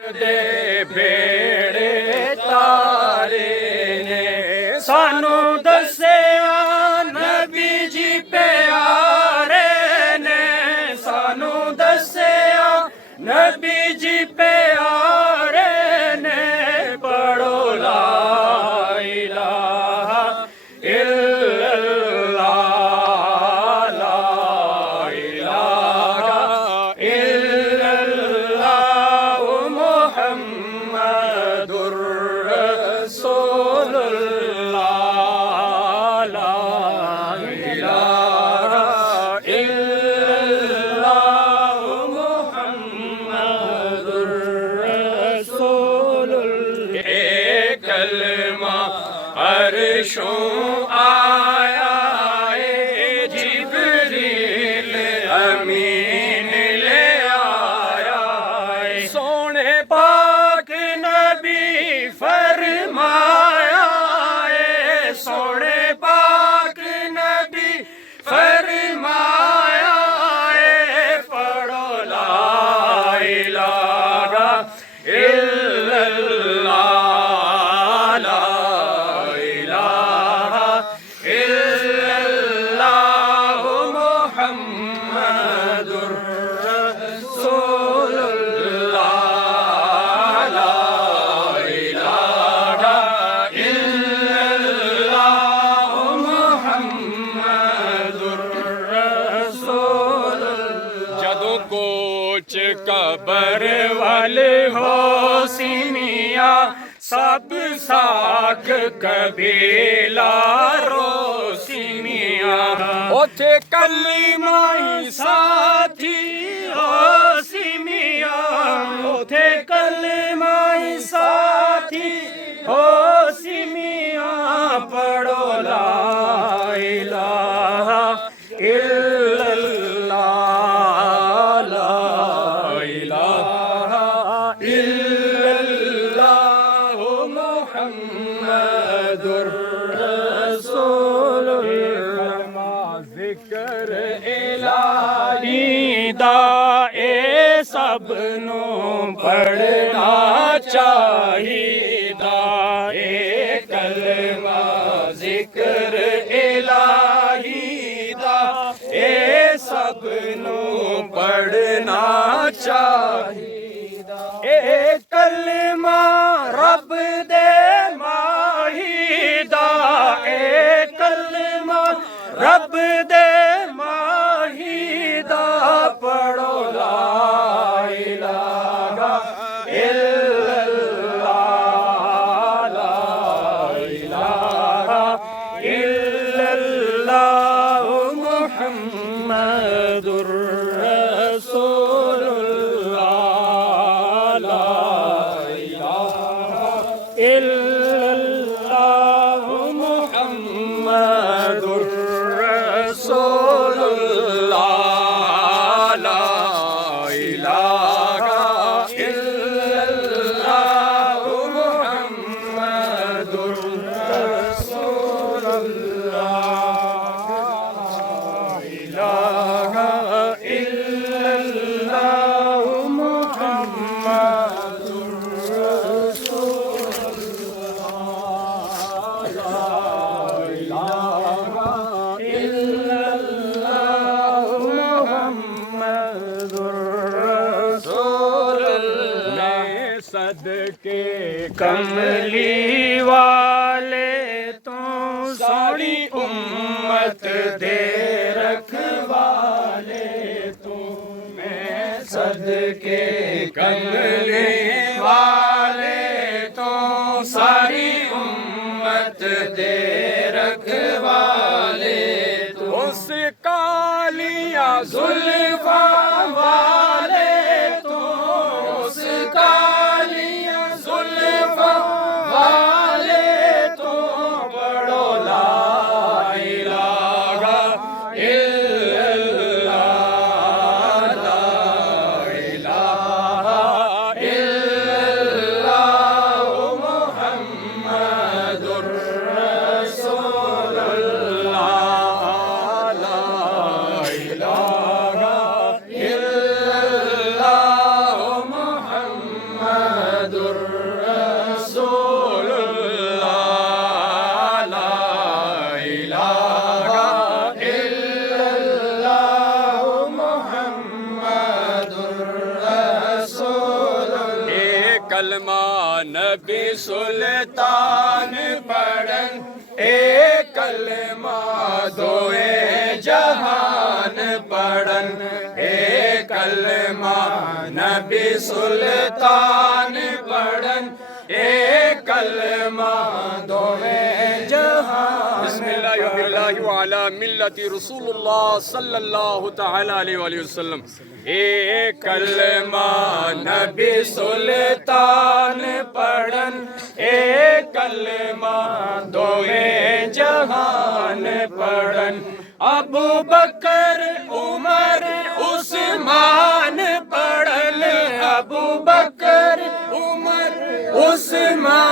دے بیڑے تارے نے سانو دسیا نبی جی پیارے نے سانو دسیا نبی جی پیارے نے پڑھو لا الہ الا اللہ لا الہ الا اللہ محمد رسول اللہ لا الہ الا اللہ محمد رسول اللہ ایک کلمہ عرشوں آیا جبریل امین لے آیا سونے پاک نبی فرمایا سونے پاک نبی فرمایا پڑھو لا الہ الا اللہ لا الہ الا اللہ محمد رسول اللہ لا الہ الا اللہ محمد رسول اللہ جدوں کوچ قبر والے ہو سی میاں سب ساکھ قبیلہ روسی میاں اوتھے کلمہ ہی ساتھی ہو سی میاں اوتھے کلمہ ہی ساتھی ہو سی میاں پڑھو لا الہ الا اللہ لا الہ الا اللہ محمد رسول اللہ ذکر الہی دا اے سب نو پڑھنا چاہیدا اے کلمہ ذکر الہی دا اے سب نو پڑھنا چاہیدا اے کلمہ رب دے ماہی دا اے کلمہ رب دے ماہی دا پڑھو لا الہ الا اللہ لا الہ الا اللہ محمد رسول اللہ لا الہ الا اللہ محمد رسول اللہ لا الہ الا اللہ محمد رسول اللہ لا الہ الا اللہ محمد رسول اللہ لا الہ الا اللہ محمد رسول اللہ صدقے کملی والے تو سوڑی امت دے رکھوالے تو میں صدقے کملی والے تو ساری امت دے رکھوالے تو اس کالیاں زلفاں والے تو اس کالیاں زلفاں والے تو پڑھو لا الہ الا اللہ لا الہ رسول اللہ لا الہ الا اللہ محمد رسول اللہ۔ ایک کلمہ نبی سلطان پڑھن، ایک کلمہ دوئے جہان پڑھن، ایک کلمہ نبی سلطان پڑھن، ایک کلمہ دوئے جہان۔ بسم اللہ وعلی ملت رسول اللہ صلی اللہ تعالی علیہ وآلہ وسلم۔ ایک کلمہ نبی سلطان پڑھن، ایک کلمہ دوئے جہان پڑھن، ابو بکر عمر عثمان پڑھن، ابو بکر عمر عثمان